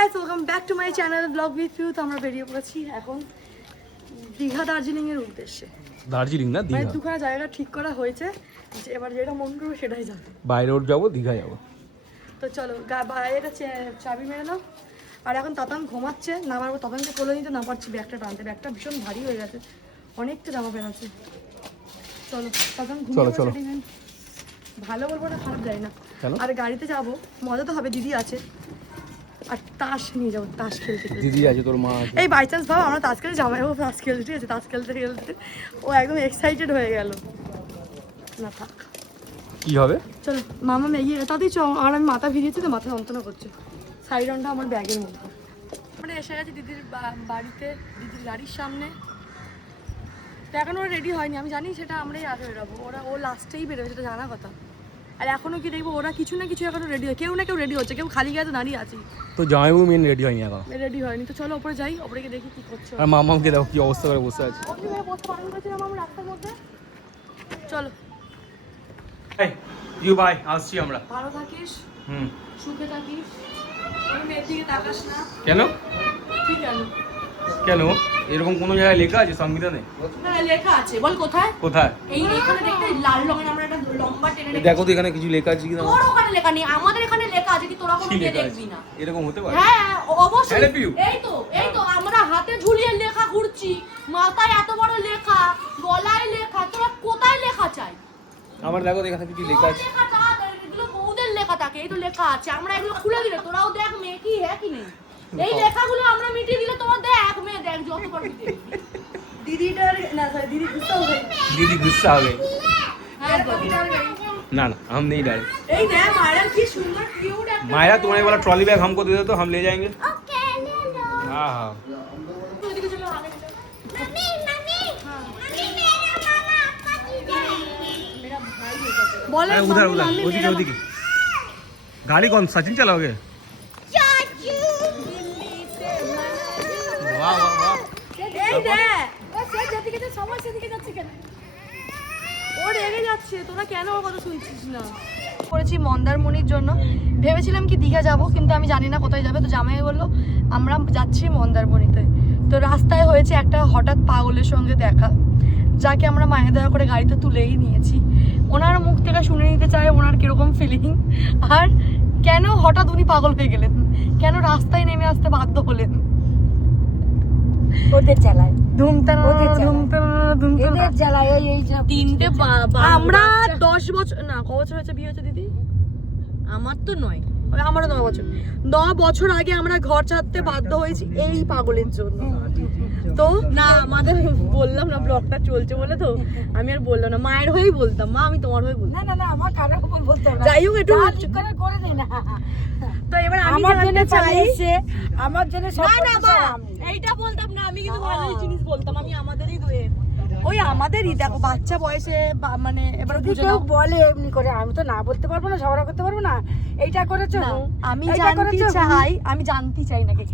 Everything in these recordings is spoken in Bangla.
guys, welcome back to my channel vlog with you. তো আমরা বেরিয়ে পড়েছি এখন দীঘা দার্জিলিং এর উদ্দেশ্যে। দার্জিলিং না দীঘা, মানে দুখানা জায়গা ঠিক করা হয়েছে, যে এবার যেটা মন করবে সেটাই যাবে। বাই রোড যাবো, দীঘা যাবো। তো চলো বাইরে চাবি মেরে নাও। আর এখন তাতান ঘুমাচ্ছে, না পারবো তাতানকে কোলে নিতে, না পারছি ব্যাগটা টানতে। ব্যাগটা ভীষণ ভারী হয়ে গেছে, অনেকটা জামা প্যান্ট আছে। চলো তাতান ঘুমিয়ে ভালো বলবো না, খারাপ যায় না। আর গাড়িতে যাবো, মজা তো হবে, দিদি আছে। আর তাস নিয়ে যাবো, তাস খেলতে। দিদি আছে, তোর মা আছে। এই বাই চান্স ভাব আমরা তাস খেলে জামাই বাবু তাস খেলতে, ঠিক আছে? তাস খেলতে খেলতে ও একদম এক্সাইটেড হয়ে গেল। না থাক, কি হবে? চলো মামা এগিয়ে তাতেই আর আমি মাথা ভিজিয়েছি তো, মাথা যন্ত্রণা করছে। সাইডনটা আমার ব্যাগের মধ্যে। আমরা এসে গেছি দিদির বাড়িতে, দিদির গাড়ির সামনে। তো এখন ওরা রেডি হয়নি, আমি জানি সেটা আমরাই আগে বেরোবো, ও লাস্টেই বেরোবে, সেটা জানা কথা। আর এখনো কি দেখবো ওরা কিছু না কিছু এখনো রেডি হয়, কেউ না কেউ রেডি হচ্ছে, কেউ খালি গায়ে দাঁড়িয়ে আছি। তো জামাইবাবু মেন রেডি হয়নি এখন, রেডি হয়নি। তো চলো ওপরে যাই, ওপরে গিয়ে দেখি কি করছো। আর মামাকে দেখো কি অবস্থা করে বসে আছে। বসতে পারেন বলছিলাম আমরা রাস্তার মধ্যে। চলো ইউ বাই, আসছি আমরা। ভালো থাকিস, সুখে থাকিস, মেয়ের দিকে তাকাস না। কেন? ঠিক আছে, কেন? এরকম কোনো জায়গায় লেখা আছে সংবিধানে? না লেখা আছে, বল কোথায়? কোথায়? এইখানে দেখতে লাল রঙের আমরা একটা লম্বা টেনে রেখেছি। দেখো তো এখানে কিছু লেখা আছে কিনা। তোর ওখানে লেখা নেই, আমাদের এখানে লেখা আছে, কি তোরা কোনো দিয়ে দেখবি না? এরকম হতে পারে? হ্যাঁ অবশ্যই। এই তো আমরা হাতে ঝুলিয়ে লেখা ঘুরছি, মাথায় এত বড় লেখা, গলায় লেখা, তোরা কোথায় লেখা চাই? আমার দেখো এখানে কিছু লেখা আছে। এগুলো বউদের লেখা থাকে, এই তো লেখা আছে। আমরা এগুলো খুলে দিলে তোরাও দেখ মেয়ে কি হ্যাঁ কি নেই। এই লেখাগুলো আমরা মিটিয়ে দিলে তোমার দেখ মেয়ে দেখ যত পারবি। দিদিটার না সরি দিদি গুস্সা হবে, दीदी गुस्सा हो गई। হ্যাঁ ना ना हम नहीं डरे। এই দেখ মায়ের কি সুন্দর কিউট একটা। मायरा तुम्हारे वाला ट्रॉली बैग हमको दे दो तो हम ले जाएंगे। ओके ले लो। हाँ हाँ ওদিকে চলো আগে চলো। मम्मी मम्मी मम्मी मेरा मामा आपका किधर है? मेरा भाई है बोले उधर उधर ओदिके ओदिके गाड़ी कौन सचिन चलाओगे? चाचू वाह वाह वाह এই দেখ ও সে যেদিকে যাচ্ছে সবাই সেদিকে যাচ্ছে কেন? ও রেগে যাচ্ছে, তোরা কেন ওর কথা শুনছিস না? করেছি মন্দারমণির জন্য, ভেবেছিলাম কি দীঘা যাব, কিন্তু আমি জানি না কোথায় যাবে। তো জামাই বললো আমরা যাচ্ছি মন্দারমণিতে। তো রাস্তায় হয়েছে একটা হঠাৎ পাগলের সঙ্গে দেখা, যাকে আমরা মায়া দয়া করে গাড়িতে তুলেই নিয়েছি। ওনার মুখ থেকে শুনে নিতে চাই ওনার কিরকম ফিলিং, আর কেন হঠাৎ উনি পাগল হয়ে গেলেন, কেন রাস্তায় নেমে আসতে বাধ্য হলেন। ওদের চালায় ধুমতানা এদের চালায় এই সব তিনটে আমরা 10 বছর না, ক বছর হয়েছে বিয়ে হয়েছে দিদি? আমার তো 9, আমারও 9 বছর। 9 বছর আগে আমরা ঘর ছাড়তে বাধ্য হয়েছি এই পাগলের জন্য। তো না আমাদের বললাম না, ব্লগটা চলছে বলে তো আমি আর বললাম না, মায়ের হয়েই বলতাম, মা আমি তোমার হয়ে বলতাম। না আমার কারো বলতে না, যাই হোক একটু করে দেই না। তো এবার আমি আমার জন্য জানতে চাই, আমার জন্য সব না বা এইটা বলতাম না, আমি কিন্তু ভালোই জিনিস বলতাম, আমি আমাদেরই দোয়ে ওই আমাদেরই দেখো বাচ্চা বয়সে মানে এবার বুঝে কেউ নাও। বলে এমনি করে, আমি তো না বলতে পারবো না, ঝগড়া করতে পারবো না। এইটা করেছো, আমি জানতে চাই নাকি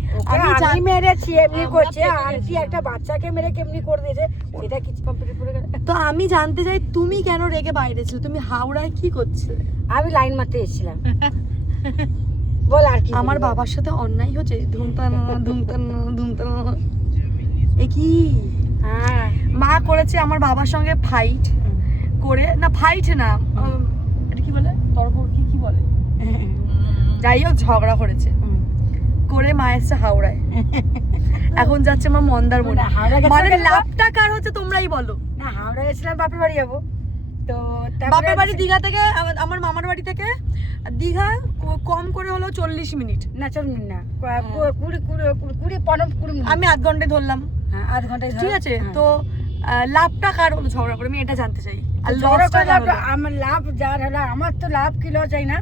আমি মেরেছি এমনি করছে, আন্টি একটা বাচ্চাকে মেরে কেমনি করে দিয়েছে, এটা কিছু কমপ্লিট করে গেল। তো আমি জানতে চাই তুমি কেন রেগে বাইরে ছিলে, তুমি হাওড়ায় কি করছিলে? আমি লাইন মারতে এসেছিলাম। বল আর কি? আমার বাবার সাথে অন্যায় হচ্ছে, ধুমতানা এ কি হ্যাঁ মা করেছে আমার বাবার সঙ্গে ফাইট করে, না ফাইট না এটা কি বলে, তর্ক কি বলে, যাই হোক ঝগড়া করেছে করে মা এসছে হাওড়ায়, এখন যাচ্ছে মা মন্দারমণি। মানে লাভটা কার হচ্ছে তোমরাই বলো। না হাওড়া গেছিলাম বাপের বাড়ি যাবো, তো বাপের বাড়ি দীঘা থেকে আমার মামার বাড়ি থেকে দীঘা কম করে হলো 40 মিনিট, না 40 মিনিট না, 20 মিনিট, আমি আধ ঘন্টায় ধরলাম। হ্যাঁ আধ ঘন্টায় ঠিক আছে। তো লাভটা কার হলো ঝগড়া করে, আমি এটা জানতে চাই। আর ঝগড়া করে আমার লাভ যার হলো, আমার তো লাভ কি লস চাই না,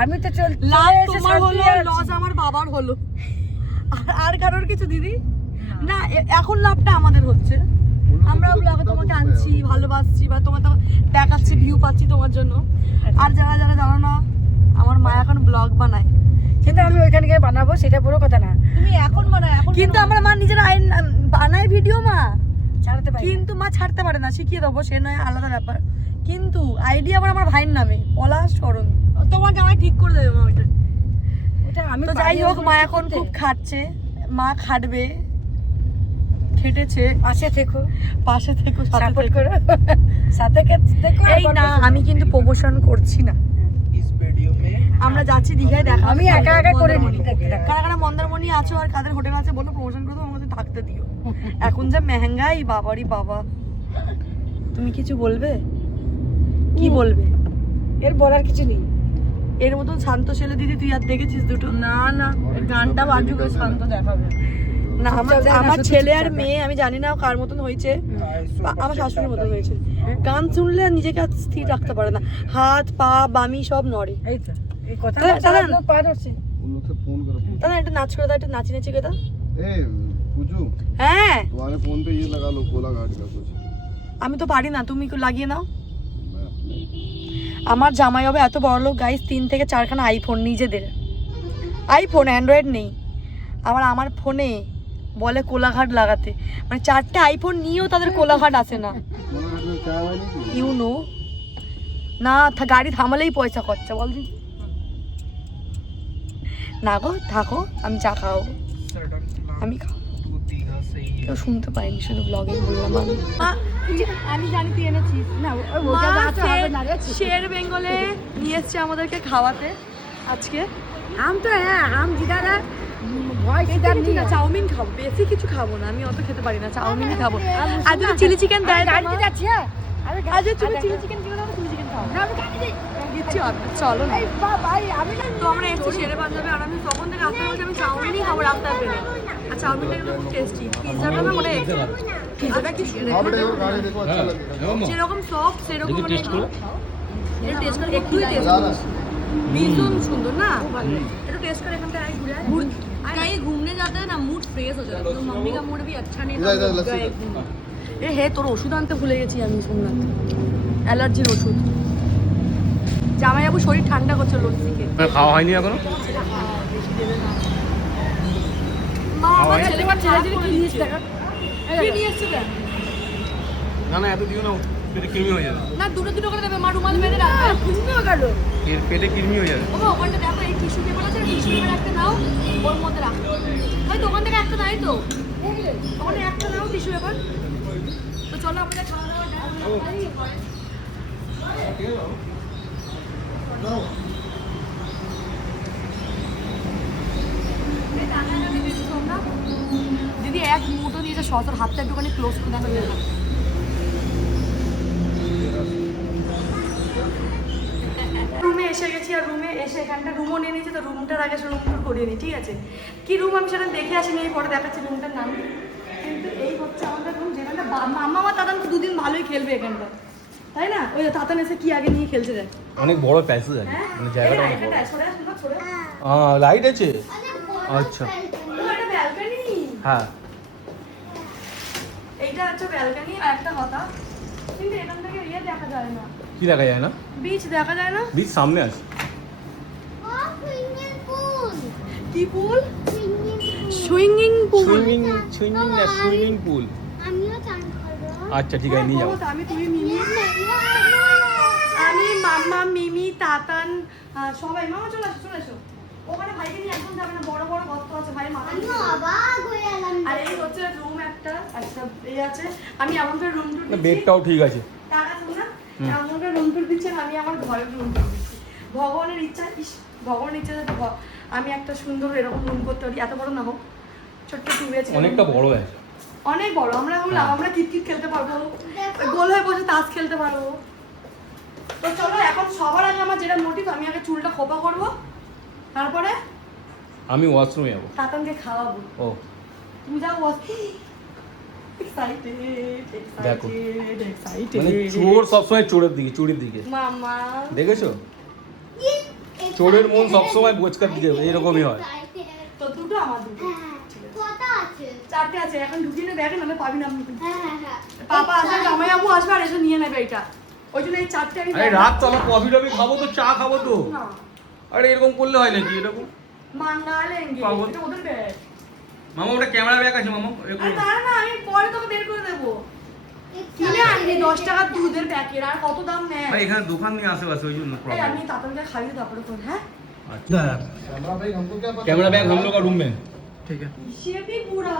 আমি তো লাভ তোমার হলো, লস আমার বাবার হলো, আর কারোর কিছু দিদি না। এখন লাভটা আমাদের হচ্ছে, আমরা ব্লগে তোমাকে আনছি, ভালোবাসছি, বা তোমার দেখাচ্ছি, ভিউ পাচ্ছি তোমার জন্য। আর যারা যারা জানো না, আমার মা এখন ব্লগ বানায়, কিন্তু আমি ওইখানে গিয়ে বানাবো সেটা পুরো কথা না। তুমি এখন বানায়, কিন্তু আমার মা নিজের আইন বানায় ভিডিও, মা ছাড়তে পারি, কিন্তু মা ছাড়তে পারে না, শিখিয়ে দেবো, সে নয় আলাদা ব্যাপার। কিন্তু আইডিয়া আমার ভাইয়ের নামে, পলাশ শরণ, তোমার জামাই ঠিক করে দেবে মা ওইটা। এটা আমি তো যাই হোক মা এখন খুব খাটছে, মা খাটবে, খেটেছে। পাশে থেকো, পাশে থেকে সাপোর্ট করো, সাথে থেকো। এই না, আমি কিন্তু প্রমোশন করছি না। আমরা যাচ্ছি দীঘায়, দেখা আমি একা একা করে নিই। কারা কারা মন্দারমণি আছো আর কাদের হোটেল আছে বলো, প্রমোশন করে দেবো, আমাদের থাকতে দিও। এখন যা মেহেঙ্গাই, বাবারি বাবা। তুমি কিছু বলবে? কি বলবে? এর বলার কিছু নেই। এর মতন শান্ত ছেলে দিদি তুই আর দেখেছিস দুটো? না না, গানটা বাজুক, শান্ত দেখাবে না, আমার চুপচাপ আমার শুধু ছেলে আর চুপচাপ মেয়ে আমি জানি না কার মতন হয়েছে, আমার শাশুড়ির মতন হয়েছে। গান শুনলে আর নিজেকে আর স্থির রাখতে পারে না, হাত পা বামি সব নড়ে। এই তো এই কথা দাদা, পার হচ্ছে। उन लोग से फोन करो। দাদা একটা নাচ করে দাও, একটা নাচি নাচি করে দাও। ए पूजू, হ্যাঁ, तुम्हारे फोन पे ये लगा लो कोला घाट का कुछ। আমি তো পারি না, তুমি লাগিয়ে নাও। मैं अपने আমার জামাই হবে এত বড় লোক গাইস, 3 থেকে 4খানা আইফোন নিজেদের, আইফোন অ্যান্ড্রয়েড নেই। আমার ফোনে বলে কোলাঘাট লাগাতে, মানে 4টে আইফোন নিয়েও তাদের কোলাঘাট আসে না। कोला घाट में क्या हुआ नहीं की? ইউ নো না, গাড়ি থামালেই পয়সা খরচা, বল দিন। না গো থাকো, আমি চা খাও, আমি খাও, কেউ শুনতে পাইনি, শুধু ব্লগিং বললাম আমি। আমি জানি তুই এনেছিস না ওটা দাঁড়াতে হবে না রে। শের বেঙ্গলে নিয়ে এসছে আমাদেরকে খাওয়াতে আজকে। আম তো হ্যাঁ, আম জিদারা ভয় জিদার ঠিক আছে, চাউমিন খাবো, বেশি কিছু খাবো না, আমি অত খেতে পারি না, চাউমিনই খাবো। আর যদি চিলি চিকেন দেয় গাড়িতে যাচ্ছি। হ্যাঁ আমি আজ তুমি চিলি চিকেন কিনে দাও, চিলি চিকেন খাও। না আমি গাড়ি যাই। দিচ্ছি, চলো না। এই ভাই আমি না তো আমরা এসেছি শেরে পাঞ্জাবে, আর আমি তখন থেকে রাস্তায় বলছি আমি চাউমিনই খাবো রাস্তায় পেলে। আর চাউমিনটা কিন্তু খুব টেস্টি, পিৎজাটা না মানে পিৎজাটা কি आप बेटे वो गाड़ी देखो अच्छा लगेगा। যেরকম সফট সেরকম মানে টেস্ট করে একটুই টেস্ট ज्यादा ভীষণ সুন্দর না, একটু টেস্ট করে এখান থেকে ঘুরে आए घूमने जाते हैं ना, मूड फ्रेश हो जाता है। तो मम्मी का मूड भी अच्छा नहीं था, इधर तो लस्सी गए घूमने। এ হে, তোর ওষুধ আনতে ভুলে গেছি আমি, সোমনাথ, অ্যালার্জির ওষুধ। জামাইবাবু শরীর ঠান্ডা করছে লস্যি খেয়ে। খাওয়া হয়নি এখনো? মা আমার ছেলেকে ছেড়ে কি নিয়েছে দেখা, কি নিয়ে এসছে কেন? না না, এত দিও না, পেটে কৃমি হয়ে যাবে। না দুটো দুটো করে দেবে, মা রুমাল বেঁধে রাখবে। খুঁজতেও গেল। পেটে কৃমি হয়ে যাবে। ওগো ওখানটা দেখো, এই টিস্যু পেপার আছে, টিস্যু পেপার একটা নাও, ওর মধ্যে রাখো। তাই তো ওখান থেকে একটা নাই তো, ওখানে একটা নাও টিস্যু পেপার। তো চলো আমাদের খাওয়া দাওয়া দিদি এক মুঠো দিয়েছে, সতর হাতটা একটুখানি ক্লোজ করে দেখো। রুমে এসে গেছি, আর রুমে এসে এখানটা রুমও নিয়ে নিয়েছি, তো রুমটার আগে রুম টুর করিয়ে নিই, ঠিক আছে? কি রুম আমি সেটা দেখে আসিনি, পরে দেখাচ্ছি রুমটার নাম। কিন্তু এই হচ্ছে আমাদের রুম, যেখানটা মাম্মা আমার তাতান তো দুদিন ভালোই খেলবে এখানটা, তাই না? ওই তাতান এসে কি আগে নিয়ে খেলছে দেখ। অনেক বড় প্যাসেজ আছে, মানে জায়গাটা অনেক বড়। লাইট আছে, আচ্ছা ব্যালকনি, হ্যাঁ। এইটা হচ্ছে ব্যালকনি। আর একটা কথা, কিন্তু এখান থেকে ইয়ে দেখা যায় না, কি দেখা যায় না? বিচ দেখা যায় না। বীজ সামনে আছে। কি পুল? Swimming pool. Swimming pool. আমিও চান করবো। আচ্ছা ঠিক আছে, নিয়ে যাবো। আমি, তুমি, মিমি, আমি, মাম্মা, মিমি, তাতান, সবাই। মামা চলে আসো, চলে এসো। ওখানে ভাইকে নিয়ে একদম যাবে না, বড় বড় গর্ত আছে, ভাই মাথা আমিও নিচে। অবাক হয়ে গেলাম। আর এই হচ্ছে রুম, একটা এই আছে। আমি এমন করে রুম টুর দিচ্ছি, বেডটাও ঠিক আছে। টাকা শুন না, এমন করে রুম টুর দিচ্ছি, আর আমি আমার ঘরের রুম টুর দিচ্ছি। ভগবানের ইচ্ছা, ভগবানের ইচ্ছা যাতে আমি একটা সুন্দর এরকম রুম করতে পারি, এত বড় না হোক, ছোট্ট টু বিএইচকে। অনেকটা বড় আছে, অনেক বড়। আমরা কিটকিট খেলতে পারবো, গোল হয়ে বসে তাস খেলতে পারবো। তো চলো এখন সবার আগে আমার যেটা মোটিভ, আমি আগে চুলটা খোপা করবো, তারপরে আমি ওয়াশরুমে যাবো। তাতানকে খাওয়াবো। ও তুমি যাও দেখো, মানে চোর সবসময় চোরের দিকে, চুরির দিকে। মামা দেখেছো, চোরের মন সবসময় বোচকার দিকে, এরকমই হয়। তো দুটো আমার দুটো, হ্যাঁ, কটা আছে? 4টে আছে। এখন ঢুকিয়ে নে, দেখেন নাহলে পাবি না আপনি। হ্যাঁ, হ্যাঁ, হ্যাঁ। পাপা আসবে, জামাই বাবু আসবে, আর এসে নিয়ে নেবে এটা। ওই জন্য এই 4টে আমি আরে রাত তো আমার কফি টফি খাবো, তো চা খাবো তো। না, আরে এরকম করলে হয় নাকি? এরকম মাঙ্গালেঙ্গে, পাগল। এটা ওদের ব্যাগ। মামা ওটা ক্যামেরা ব্যাগ আছে মামা, আরে দাঁড়া না, আমি পরে তোকে বের করে দেবো। কিনে আনবি 10 টাকার দুধের প্যাকেট, আর কত দাম নেয়? ভাই এখানে দোকান নেই আশেপাশে, ওই জন্য এই প্রবলেম। আমি তাতানকে খাইয়ে তারপরে কর, হ্যাঁ? अच्छा कैमरा भाई हमको क्या पता कैमरा बैग हम लोग का रूम में ठीक है সে भी পুরা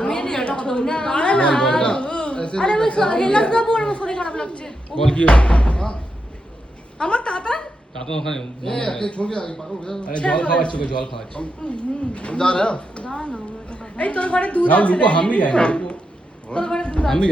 আমি এনে একটা কথা বলি না ऐसे আরে আমি হেলাস যাবো আমার শরীর খারাপ লাগছে বল কি हाँ আমার তাতা তা তো ওখানে ये अकेले छोड़ के आगे पागल हो गया আরে জল খাওয়াচ্ছি ওকে জল খাওয়াচ্ছি हम जा रहे हैं এই তোর ঘরে দুধ রাহুল আছে रुको हम भी जाएंगे তোর ঘরে দুধ আছে हम भी